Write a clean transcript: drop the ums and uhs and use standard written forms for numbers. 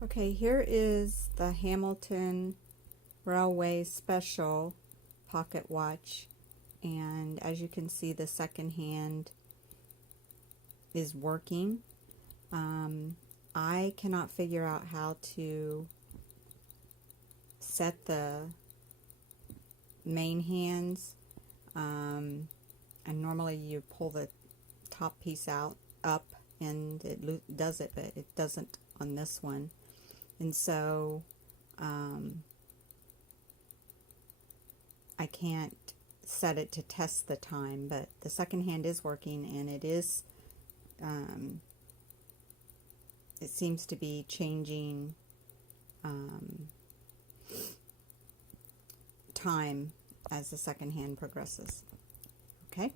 Okay, here is the Hamilton Railway Special pocket watch, and as you can see, the second hand is working. I cannot figure out how to set the main hands, and normally you pull the top piece out up and it does it, but it doesn't on this one. And so I can't set it to test the time, but the second hand is working, and it is it seems to be changing time as the second hand progresses. Okay.